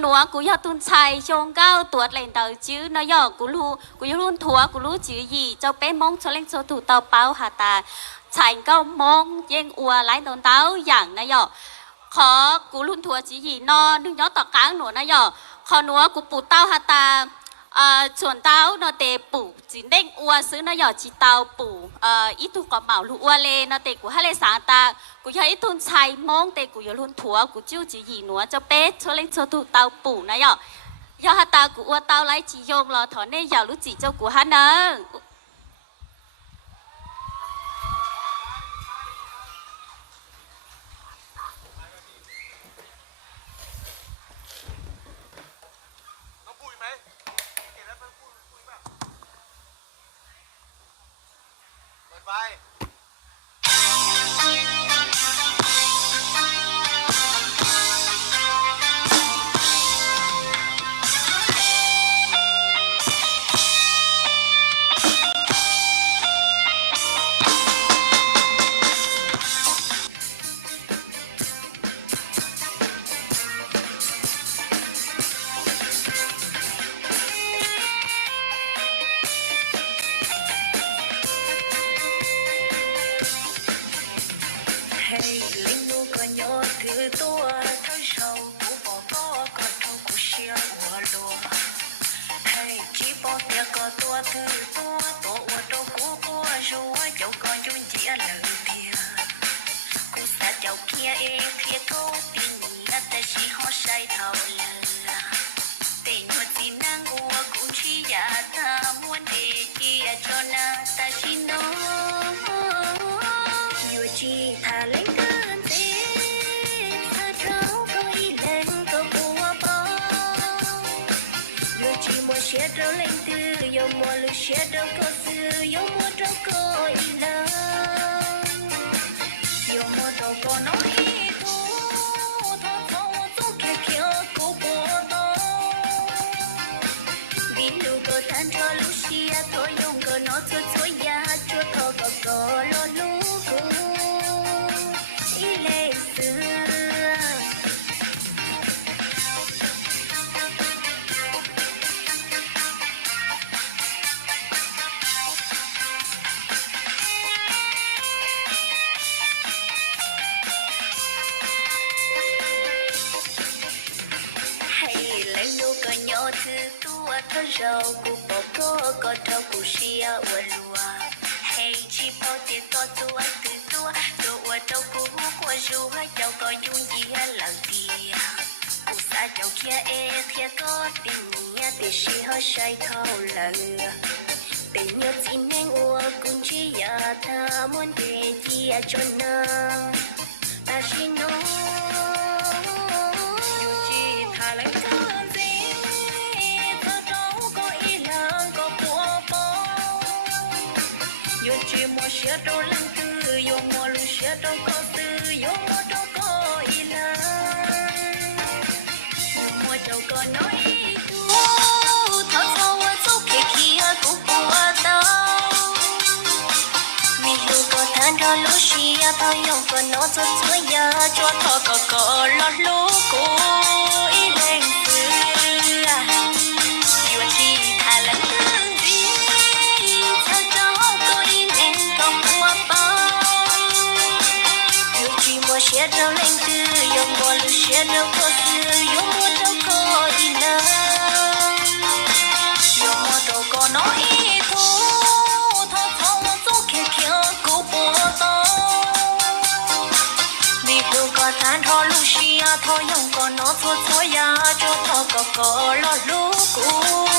หนัวกูยอตุนชัยชงเก้าตรวจเล่นเต่าจื้อนายอกูรู้กูยรุ่นทัวกูรู้จื้อยี่เจ้าเป้มงชเล่งโซถูเตาเป้าหาตาฉันก็มองเย่งอัวไล่โดนเต้าอย่างนายอขอกูรุ่นทัวจื้ียีนอนึงยอดต่อกลางหนัวนายอขอนัวกูปูเต้าหาตา nó tê phụ chỉ đen ua xứ nó yo chỉ tàu phụ à ít tu có mạo lu ua lên nó tê cú hai lê sáng ta cú yo ít tun chai mong tê cú yo luôn thua cú chiu chữ gì núa cho bé cho lên cho tụ tàu phụ nó yo yo hà ta cú ua tàu lái chỉ dùng lo thọ nên giờ lúc chỉ cho cú hắn nè น้อง ไป cứ tua thấy sầu của bỏ bỏ có thâu của xia của lúa hay chỉ bỏ tia có tua thứ tua tổ của đâu của của rùa cháu con chung chỉ lời tia cô xa cháu kia, ê kia câu, tin nhỉ ta chỉ họ sai thầu 学着领的，有么路学着歌词，有么着可以冷，有么着歌弄一多，他怕我总开听歌不懂。比如个单车路线，他用个脑子作业。Tiền to tua từ tua tua ua trâu ku hu qua ru hai cháu có juha gì là tia ku sa cháu kia e thia có tình nhia để xì hơi say thâu lần tình nhớ chỉ nên ua cũng chỉ ya ta muốn để gì cho yêu chỉ mua xe đâu lăng tư yêu mua lu xe đâu có tư yêu mua đâu có ý lăng yêu mua có nói ý tu thơ sâu ở chỗ kia kia cũng của tao mi lu có than Siedzą lęczyją, bolu siedzą kosyją, młodą kodinę. Ją młodą koną i tu, ta całą cukier kiełku błodą. Bidu kotan to lusia, to ją kono, co co ja, co to koko lo luku.